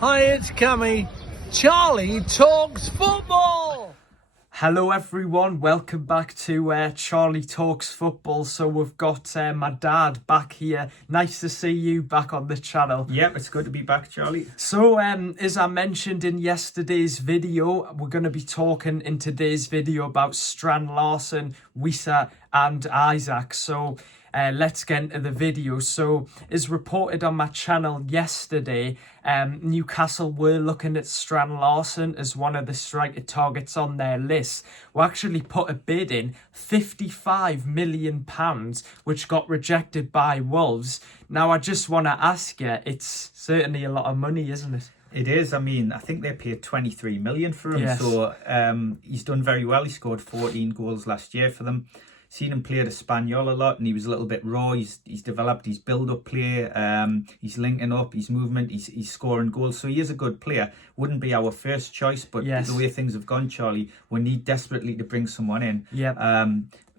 Hi, it's Cammy. Charlie talks football. Hello everyone, welcome back to Charlie Talks Football. So we've got my dad back here. Nice to see you back on the channel. Yep, it's good to be back, Charlie. So as I mentioned in yesterday's video, we're going to be talking in today's video about Strand Larsen, Wissa and Isak. So let's get into the video. So as reported on my channel yesterday, Newcastle were looking at Strand Larsen as one of the striker targets on their list. We actually put a bid in, £55 million, which got rejected by Wolves. Now I just want to ask you, it's certainly a lot of money, isn't it? It is. I mean, I think they paid 23 million for him. Yes. So he's done very well. He scored 14 goals last year for them. Seen him play at Espanyol a lot, and he was a little bit raw. He's developed his build-up play. He's linking up, his movement. He's scoring goals. So he is a good player. Wouldn't be our first choice, but Yes. the way things have gone, Charlie, we need desperately to bring someone in. Yeah.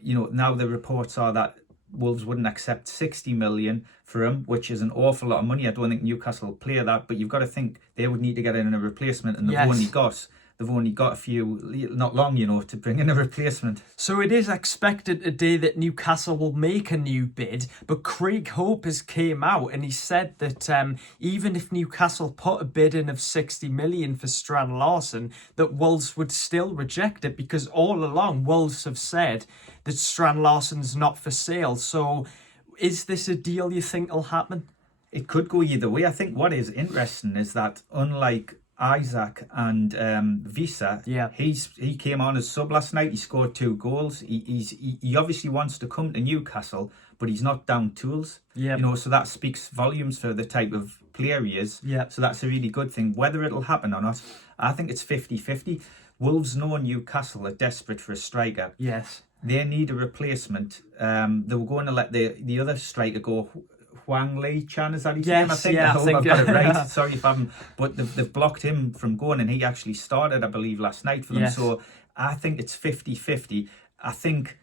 Now the reports are that Wolves wouldn't accept 60 million for him, which is an awful lot of money. I don't think Newcastle will play that, but you've got to think they would need to get in a replacement, and Yes. they've only got a few, not long, to bring in a replacement. So it is expected today that Newcastle will make a new bid, but Craig Hope has came out and he said that even if Newcastle put a bid in of 60 million for Strand Larsen, that Wolves would still reject it, because all along Wolves have said that Strand Larsen's not for sale. So is this a deal you think will happen? It could go either way. I think what is interesting is that, unlike Isak and Wissa, Yeah. he came on as sub last night. He scored 2 goals. He obviously wants to come to Newcastle, but he's not down tools. Yeah. So that speaks volumes for the type of player he is. Yeah. So that's a really good thing. Whether it'll happen or not, I think it's 50-50. Wolves know Newcastle are desperate for a striker. Yes. They need a replacement. They were going to let the other striker go. Huang Lee Chan, is that his name? I think. Yeah, I hope think I've got it right. Sorry if I haven't. But they've blocked him from going, and he actually started, I believe, last night for them. Yes. So I think it's 50-50. I think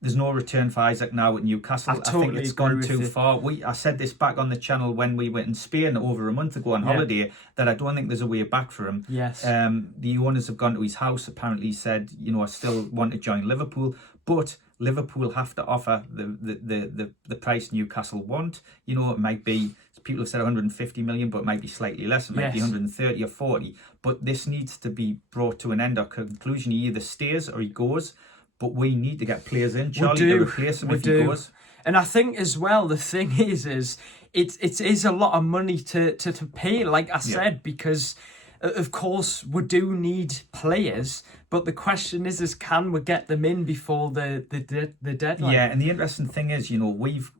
there's no return for Isak now at Newcastle. I totally think it's agree gone with too you. far. I said this back on the channel when we went in Spain over a month ago on holiday, that I don't think there's a way back for him. Yes. The owners have gone to his house. Apparently, he said, I still want to join Liverpool, but Liverpool have to offer the price Newcastle want. It might be, people have said 150 million, but it might be slightly less. It might be 130 or 40. But this needs to be brought to an end or conclusion. He either stays or he goes. But we need to get players in, Charlie, to replace him if he goes. And I think as well, the thing is it is a lot of money to pay, like I said, because of course we do need players, but the question is can we get them in before the deadline? Yeah, and the interesting thing is, we've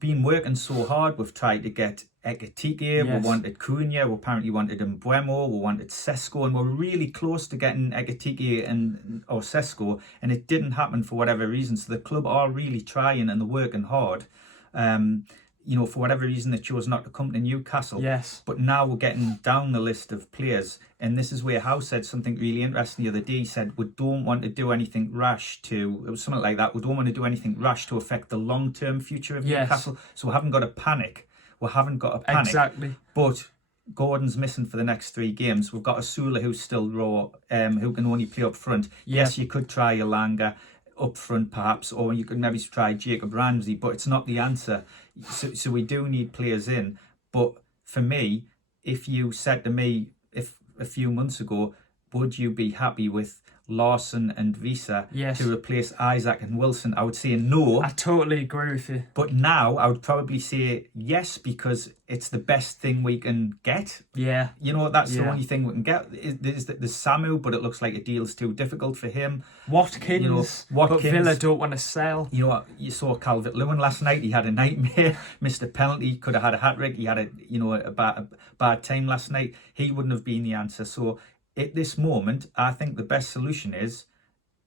been working so hard. We've tried to get Ekitike, Yes. we wanted Cunha, we apparently wanted Mbeumo, we wanted Sesko, and we're really close to getting Ekitike or Sesko, and it didn't happen for whatever reason. So the club are really trying and they're working hard. For whatever reason, they chose not to come to Newcastle. Yes. But now we're getting down the list of players. And this is where Howe said something really interesting the other day. He said, we don't want to do anything rash it was something like that. We don't want to do anything rash to affect the long-term future of Newcastle. So we haven't got to panic. Exactly. But Gordon's missing for the next 3 games. We've got Asula who's still raw, who can only play up front. Yes, you could try Elanga up front perhaps, or you could maybe try Jacob Ramsey, but it's not the answer. So we do need players in. But for me, if you said to me a few months ago, would you be happy with Larsen and Wissa to replace Isak and Wilson, I would say no. I totally agree with you. But now I would probably say yes, because it's the best thing we can get. Yeah. That's the only thing we can get. There's Samu, but it looks like a deal's too difficult for him. Watkins, but Villa don't want to sell. You saw Calvert-Lewin last night. He had a nightmare, missed a penalty, could have had a hat-trick. He had a bad time last night. He wouldn't have been the answer. So at this moment, I think the best solution is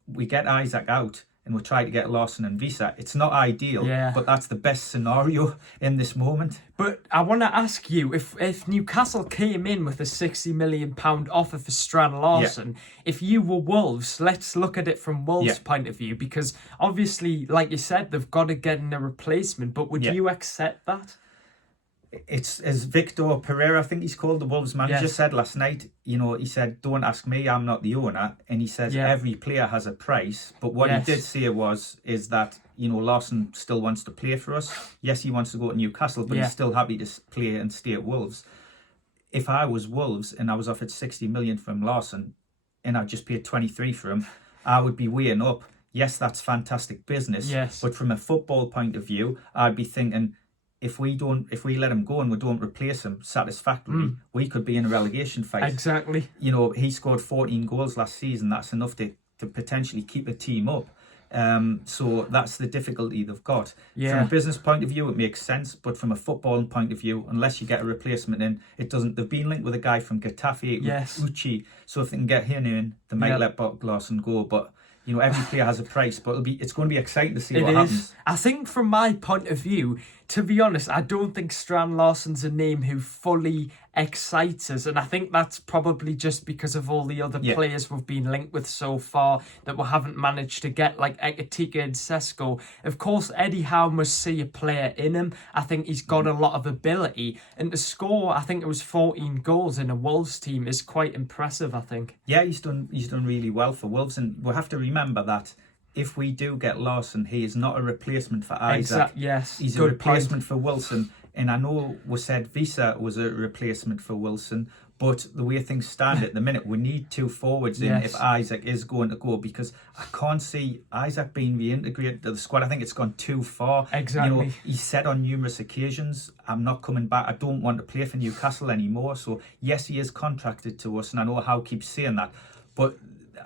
we get Isak out and we try to get Larsen and Wissa. It's not ideal, but that's the best scenario in this moment. But I want to ask you, if Newcastle came in with a £60 million offer for Strand Larsen, if you were Wolves, let's look at it from Wolves' point of view, because obviously, like you said, they've got to get in a replacement, but would you accept that? It's as Victor Pereira, I think he's called, the Wolves manager, Yes. said last night. You know, he said, "Don't ask me, I'm not the owner." And he says every player has a price. But what he did say is that, you know, Larsen still wants to play for us. Yes, he wants to go to Newcastle, but he's still happy to play and stay at Wolves. If I was Wolves and I was offered 60 million from Larsen and I just paid 23 for him, I would be weighing up. Yes, that's fantastic business. Yes. But from a football point of view, I'd be thinking, if we let him go and we don't replace him satisfactorily, we could be in a relegation fight. Exactly. You know, he scored 14 goals last season. That's enough to potentially keep a team up. So that's the difficulty they've got. From a business point of view, it makes sense, but from a football point of view, unless you get a replacement in, it doesn't. They've been linked with a guy from Getafe, Uchi. So if they can get him in, they might let Larsen go. But you know, every player has a price, but it's going to be exciting to see what happens. I think from my point of view, to be honest, I don't think Strand Larsen's a name who fully excites us. And I think that's probably just because of all the other players we've been linked with so far that we haven't managed to get, like Ekitike and Sesko. Of course, Eddie Howe must see a player in him. I think he's got a lot of ability. And to score, I think it was 14 goals in a Wolves team is quite impressive, I think. Yeah, he's done really well for Wolves. And we'll have to remember that if we do get Larsen, he is not a replacement for Isak. He's a replacement for Wilson. And I know we said Wissa was a replacement for Wilson, but the way things stand at the minute, we need two forwards in if Isak is going to go, because I can't see Isak being reintegrated to the squad. I think it's gone too far. Exactly. You know, he said on numerous occasions, "I'm not coming back. I don't want to play for Newcastle anymore." So yes, he is contracted to us, and I know Howe keeps saying that, but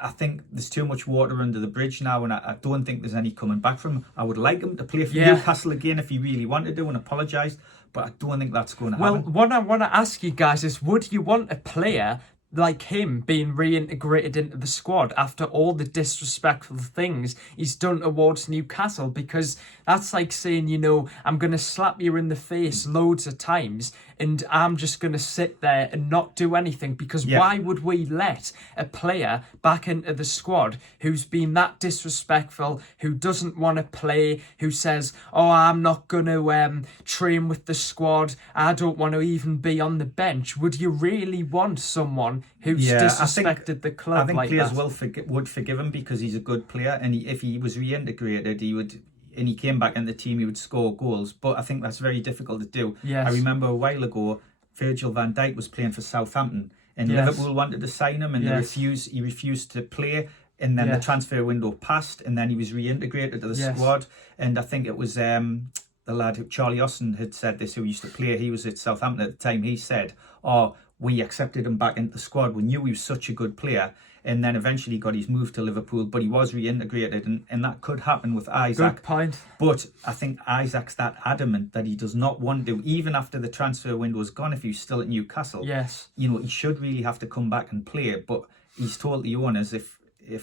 I think there's too much water under the bridge now, and I don't think there's any coming back from him. I would like him to play for Newcastle again if he really wanted to, and apologised, but I don't think that's going to happen. Well, what I want to ask you guys is, would you want a player like him being reintegrated into the squad after all the disrespectful things he's done towards Newcastle? Because that's like saying, you know, I'm going to slap you in the face loads of times and I'm just going to sit there and not do anything. Because why would we let a player back into the squad who's been that disrespectful, who doesn't want to play, who says, "Oh, I'm not going to train with the squad, I don't want to even be on the bench"? Would you really want someone who's disrespected the club? I think like players that? would forgive him because he's a good player, and if he was reintegrated, and he came back in the team, he would score goals. But I think that's very difficult to do. I remember a while ago, Virgil van Dijk was playing for Southampton, and Liverpool wanted to sign him, and he refused to play. And then the transfer window passed, and then he was reintegrated to the squad. And I think it was the lad who, Charlie Austin, had said this, who used to play. He was at Southampton at the time. He said, "Oh, we accepted him back into the squad. We knew he was such a good player." And then eventually got his move to Liverpool, but he was reintegrated, and that could happen with Isak. Good point. But I think Isak's that adamant that he does not want to, even after the transfer window is gone, if he's still at Newcastle. You know, he should really have to come back and play. But he's told the owners, if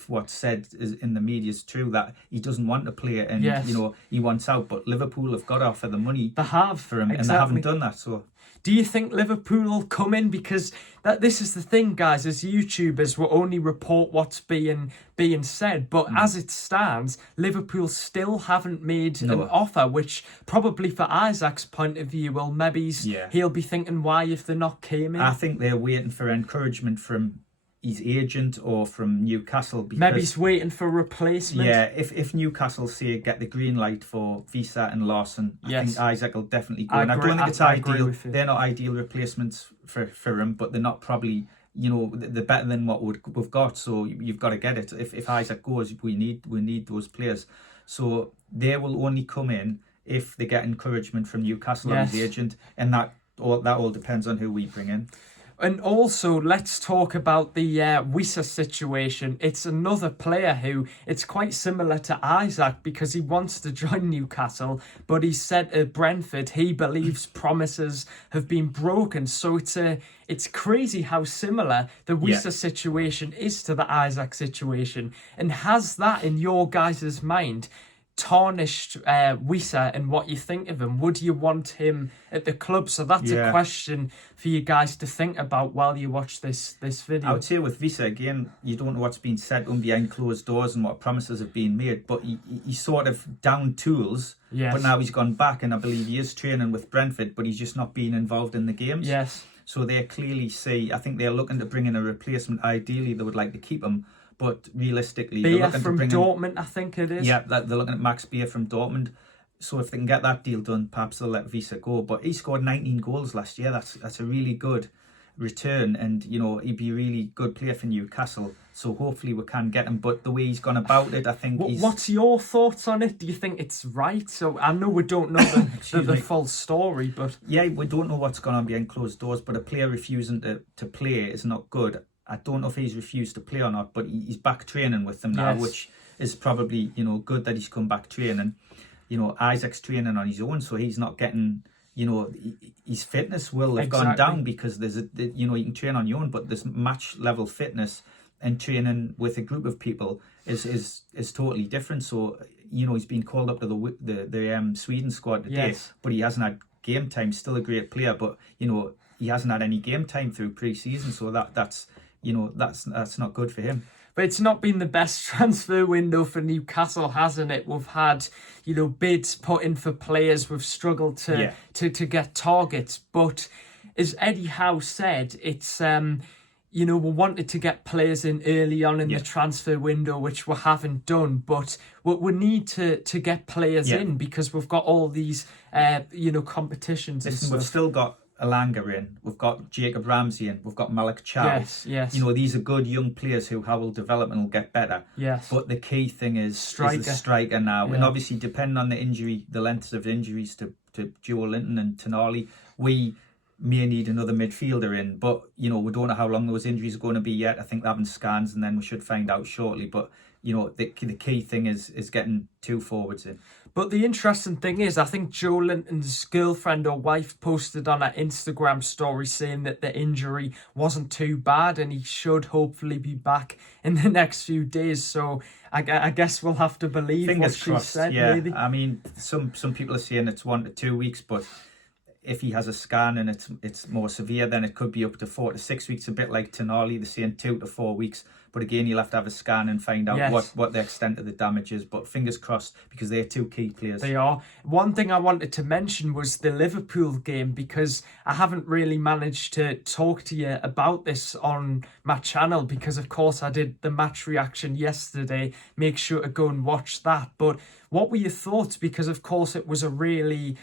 what's said is in the media is true, that he doesn't want to play, and you know, he wants out. But Liverpool have got to offer the money for him, and they haven't done that. So do you think Liverpool will come in? Because this is the thing, guys, as YouTubers, we'll only report what's being said. But as it stands, Liverpool still haven't made an offer, which probably for Isak's point of view, well, maybe he'll be thinking, why if they're not came in? I think they're waiting for encouragement from his agent or from Newcastle, because maybe he's waiting for replacement. If Newcastle say get the green light for Wissa and Larsen, I think Isak will definitely go. And I don't think it's ideal. They're not ideal replacements for him, but they're not probably, you know, they're better than what we've got. So you've got to get it. If Isak goes, we need those players. So they will only come in if they get encouragement from Newcastle and his agent, and that all depends on who we bring in. And also, let's talk about the Wissa situation. It's another player who, it's quite similar to Isak, because he wants to join Newcastle, but he said at Brentford he believes promises have been broken. So it's crazy how similar the Wissa situation is to the Isak situation. And has that, in your guys' mind, tarnished Wissa and what you think of him. Would you want him at the club? So that's a question for you guys to think about while you watch this video. I would say with Wissa, again, you don't know what's been said behind closed doors and what promises have been made, but he's sort of down tools. Yes. But now he's gone back, and I believe he is training with Brentford, but he's just not being involved in the games. Yes. So they clearly see, I think they're looking to bring in a replacement. Ideally, they would like to keep him, but realistically, Beer they're looking from to bring Dortmund, in, I think it is. yeah, they're looking at Max Beer from Dortmund. So if they can get that deal done, perhaps they'll let Wissa go. But he scored 19 goals last year. That's a really good return, and you know, he'd be a really good player for Newcastle. So hopefully we can get him. But the way he's gone about it, I think What's your thoughts on it? Do you think it's right? So I know we don't know the full story, but yeah, we don't know what's going on behind closed doors. But a player refusing to play is not good. I don't know if he's refused to play or not, but he's back training with them now, which is probably, you know, good that he's come back training. You know, Isak's training on his own, so he's not getting, you know, his fitness will have gone down because there's you know, you can train on your own, but this match level fitness and training with a group of people is totally different. So, you know, he's been called up to the Sweden squad today, but he hasn't had game time. Still a great player, but you know, he hasn't had any game time through pre-season, so that's you know, that's not good for him. But it's not been the best transfer window for Newcastle, hasn't it? We've had, you know, bids put in for players. We've struggled to get targets. But as Eddie Howe said, it's you know, we wanted to get players in early on in the transfer window, which we haven't done. But we need to get players in because we've got all these you know, competitions. Listen, we've still got Alanga in, we've got Jacob Ramsey in, we've got Malik Chow. Yes. You know, these are good young players who will develop and will get better. Yes. But the key thing is the striker now. And obviously, depending on the injury, the lengths of injuries to Joe Linton and Tonali, we may need another midfielder in. But, you know, we don't know how long those injuries are going to be yet. I think they're having scans and then we should find out shortly. But, you know, the key thing is getting two forwards in. But the interesting thing is, I think Joe Linton's girlfriend or wife posted on her Instagram story saying that the injury wasn't too bad and he should hopefully be back in the next few days. So I guess we'll have to believe Fingers what crossed, she said, yeah. maybe. I mean, some people are saying it's 1 to 2 weeks, but if he has a scan and it's more severe, then it could be up to 4 to 6 weeks, a bit like Tonali. They're saying 2 to 4 weeks. But again, you'll have to have a scan and find out what the extent of the damage is. But fingers crossed, because they're two key players. They are. One thing I wanted to mention was the Liverpool game, because I haven't really managed to talk to you about this on my channel because, of course, I did the match reaction yesterday. Make sure to go and watch that. But what were your thoughts? Because, of course, it was a really...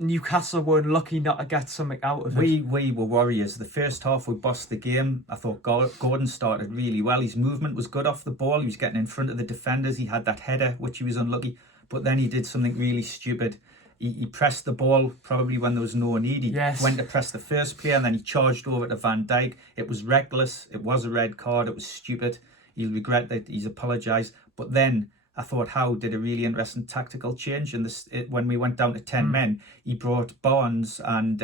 Newcastle were lucky not to get something out of it. We were warriors. The first half we bossed the game. I thought Gordon started really well. His movement was good off the ball. He was getting in front of the defenders. He had that header, which he was unlucky. But then he did something really stupid. He pressed the ball probably when there was no need. He went to press the first player and then he charged over to Van Dijk. It was reckless. It was a red card. It was stupid. He'll regret that. He's apologised. But then I thought Howe did a really interesting tactical change. And when we went down to 10 men, he brought Barnes and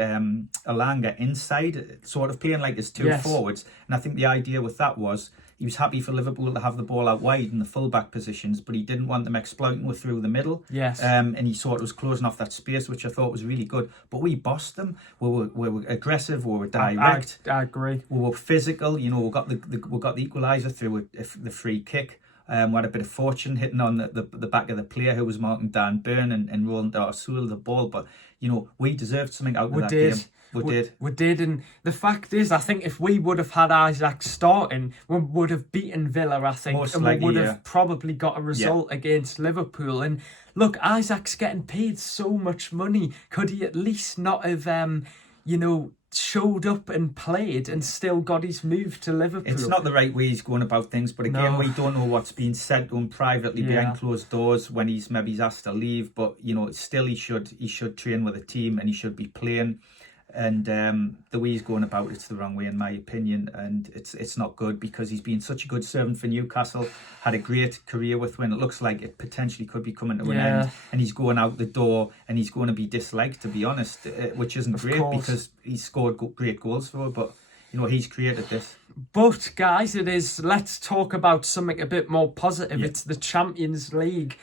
Alanga inside, sort of playing like his two forwards. And I think the idea with that was he was happy for Liverpool to have the ball out wide in the full-back positions, but he didn't want them exploiting through the middle. Yes. And he sort of was closing off that space, which I thought was really good. But we bossed them. We were aggressive. We were direct. I agree. We were physical. You know, we got the equaliser through the free kick. We had a bit of fortune hitting on the back of the player who was marking Dan Burn and Roland Darsoul the ball. But, you know, we deserved something out of that game. We did. And the fact is, I think if we would have had Isak starting, we would have beaten Villa, I think. Most and likely, we would have probably got a result against Liverpool. And look, Isak's getting paid so much money. Could he at least not have, you know, showed up and played and still got his move to Liverpool? It's not the right way he's going about things, but again, we don't know what's being said to him privately behind closed doors when he's asked to leave. But you know, still he should train with a team and he should be playing. And the way he's going about it's the wrong way in my opinion, and it's not good because he's been such a good servant for Newcastle, had a great career with when it looks like it potentially could be coming to an end, and he's going out the door and he's going to be disliked, to be honest, which isn't great because he's scored great goals for her, but you know, he's created this. But guys, let's talk about something a bit more positive. It's the Champions League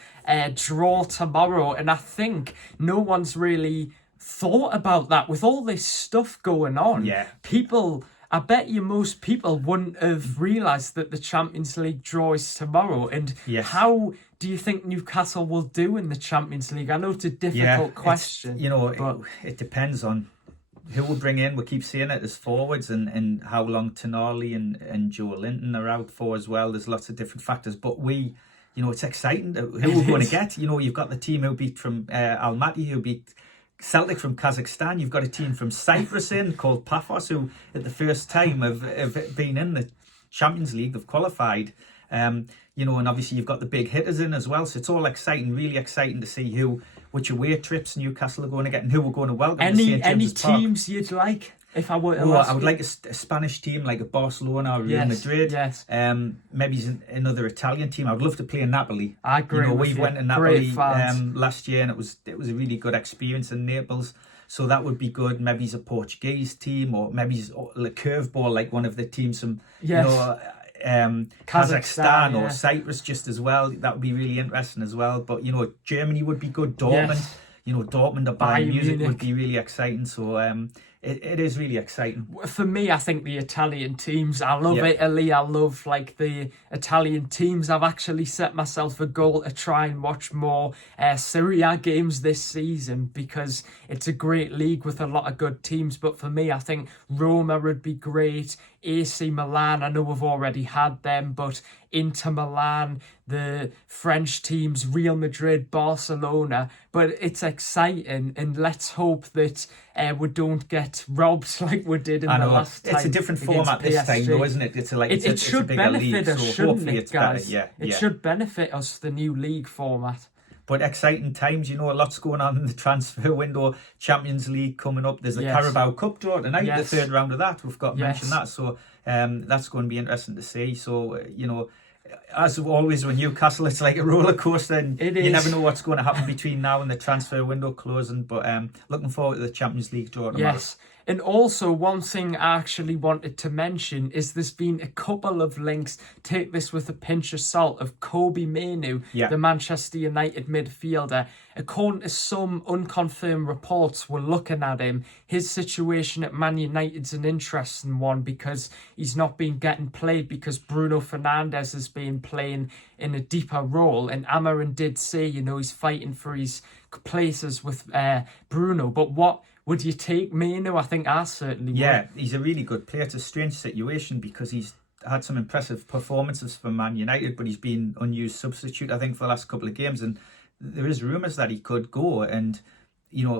draw tomorrow, and I think no one's really thought about that with all this stuff going on. I bet you most people wouldn't have realised that the Champions League draw is tomorrow. And how do you think Newcastle will do in the Champions League? I know it's a difficult question. But it depends on who we'll bring in. We keep seeing it as forwards, and how long Tonali and Joe Linton are out for as well. There's lots of different factors. But it's exciting who we're going to get. You've got the team who beat from Almaty, who beat Celtic from Kazakhstan. You've got a team from Cyprus called Paphos, who at the first time have been in the Champions League, they've qualified. And obviously you've got the big hitters in as well. So it's all exciting, really exciting to see which away trips Newcastle are going to get and who we're going to welcome. Any teams you'd like? If I were to I would like a Spanish team like a Barcelona or Real Madrid. Yes. Maybe another Italian team. I would love to play in Napoli. I agree. We went to Napoli last year, and it was a really good experience in Naples. So that would be good. Maybe it's a Portuguese team, or maybe it's a curveball like one of the teams from Kazakhstan or Cyprus just as well. That would be really interesting as well. But Germany would be good. Dortmund. Dortmund or Bayern Munich would be really exciting. So it is really exciting. For me, I think the Italian teams, I love Italy. I love the Italian teams. I've actually set myself a goal to try and watch more Serie A games this season, because it's a great league with a lot of good teams. But for me, I think Roma would be great. AC Milan, I know we've already had them, but Inter Milan, the French teams, Real Madrid, Barcelona. But it's exciting, and let's hope that we don't get robbed like we did in the last time. It's a different format this time, though, isn't it? It should benefit us, shouldn't it, guys? It should benefit us, the new league format. But exciting times, a lot's going on in the transfer window. Champions League coming up. There's the Carabao Cup draw tonight, the third round of that. We've got to mention that. So that's going to be interesting to see. So, as always with Newcastle, it's like a roller coaster, and you never know what's going to happen between now and the transfer window closing. But looking forward to the Champions League draw tomorrow. Yes. And also, one thing I actually wanted to mention is there's been a couple of links, take this with a pinch of salt, of Kobbie Mainoo, the Manchester United midfielder. According to some unconfirmed reports, we're looking at him. His situation at Man United's an interesting one, because he's not been getting played because Bruno Fernandes has been playing in a deeper role. And Amarin did say, he's fighting for his places with Bruno. But what would you take Mainoo? I think I certainly would. Yeah, he's a really good player. It's a strange situation because he's had some impressive performances for Man United, but he's been unused substitute, I think, for the last couple of games. And there is rumours that he could go. And,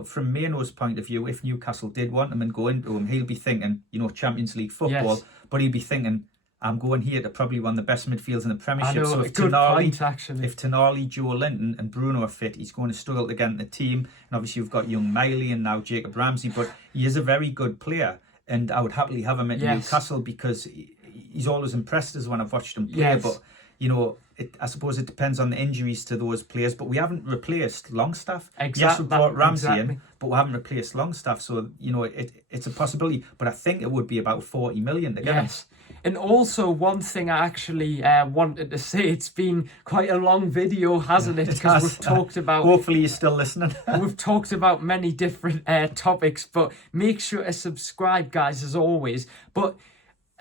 from Mainoo's point of view, if Newcastle did want him and go into him, he'll be thinking, Champions League football. But he'll be thinking, I'm going here to probably one of the best midfields in the Premiership. I know, so if Tonali, Joe Linton and Bruno are fit, he's going to struggle to get in the team. And obviously you've got young Miley and now Jacob Ramsey, but he is a very good player, and I would happily have him at Newcastle, because he's always impressed us when I've watched him play. But I suppose it depends on the injuries to those players. But we haven't replaced Longstaff. Yes, we brought Ramsey in, but we haven't replaced Longstaff. So it's a possibility. But I think it would be about 40 million to get him. And also, one thing I actually wanted to say, it's been quite a long video, hasn't it? Because we've talked about... Hopefully you're still listening. We've talked about many different topics, but make sure to subscribe, guys, as always. But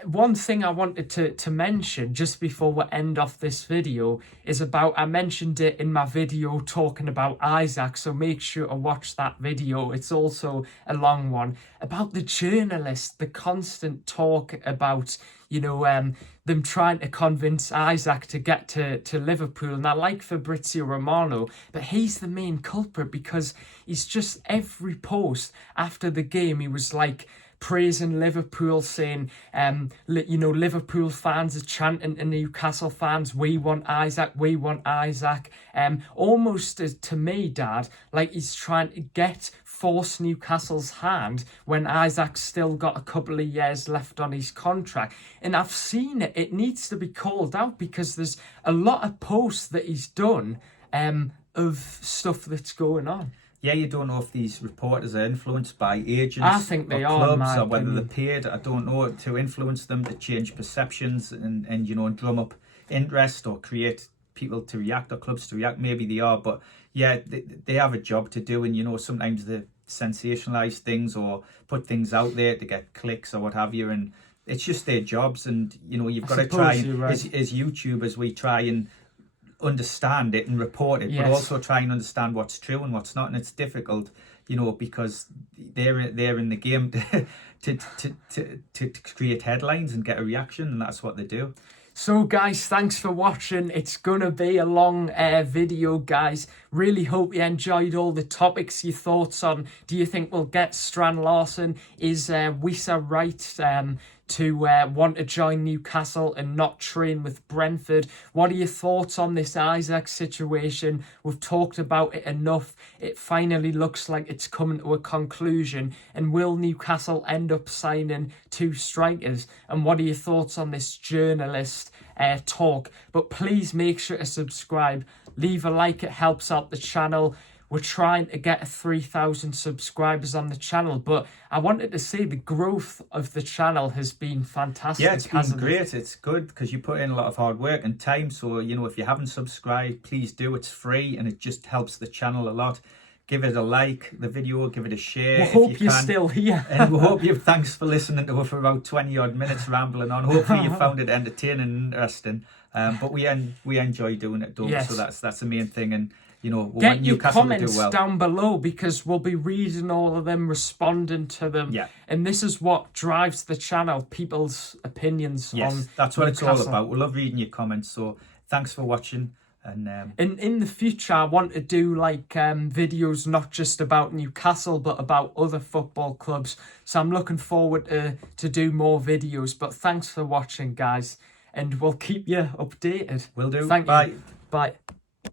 one thing I wanted to mention just before we end off this video is I mentioned it in my video talking about Isak, so make sure to watch that video. It's also a long one. About the journalists, the constant talk about, them trying to convince Isak to get to Liverpool. And I like Fabrizio Romano, but he's the main culprit, because he's just, every post after the game, he was like praising Liverpool, saying, Liverpool fans are chanting to Newcastle fans, we want Isak, we want Isak. Almost to me, Dad, like he's trying to force Newcastle's hand when Isak's still got a couple of years left on his contract. And I've seen it. It needs to be called out, because there's a lot of posts that he's done of stuff that's going on. you don't know if these reporters are influenced by agents I think they or are, in clubs, my or whether they're opinion. paid. I don't know, to influence them, to change perceptions and you know, and drum up interest or create people to react or clubs to react. Maybe they are, but yeah, they have a job to do, and you know, sometimes they sensationalize things or put things out there to get clicks or what have you, and it's just their jobs. And you know, you've got to try and, right. as YouTubers, we try and understand it and report it, but also try and understand what's true and what's not. And it's difficult, you know, because they're in the game to create headlines and get a reaction, and that's what they do. So guys, thanks for watching. It's gonna be a long video, guys. Really hope you enjoyed all the topics. Your thoughts on, do you think we'll get Strand Larsen? Is Wissa right to want to join Newcastle and not train with Brentford? What are your thoughts on this Isak situation? We've talked about it enough. It finally looks like it's coming to a conclusion. And will Newcastle end up signing 2 strikers? And what are your thoughts on this journalist talk? But please make sure to subscribe, leave a like, it helps out the channel. We're trying to get 3,000 subscribers on the channel, but I wanted to say the growth of the channel has been fantastic. Yeah, it's been great. It's good because you put in a lot of hard work and time. So, you know, if you haven't subscribed, please do. It's free and it just helps the channel a lot. Give it a like, the video, give it a share. We hope you're still here. And we hope you. Thanks for listening to us for about 20 odd minutes rambling on. Hopefully you found it entertaining and interesting. But we enjoy doing it, don't we? So that's the main thing. And you know, we get want your Newcastle comments to do well down below, because we'll be reading all of them, responding to them. Yeah. And this is what drives the channel, people's opinions on that's what Newcastle. it's all about. We love reading your comments. So thanks for watching. And in the future, I want to do like videos not just about Newcastle but about other football clubs. So I'm looking forward to do more videos. But thanks for watching, guys, and we'll keep you updated. Will do. Thank Bye. you. Bye.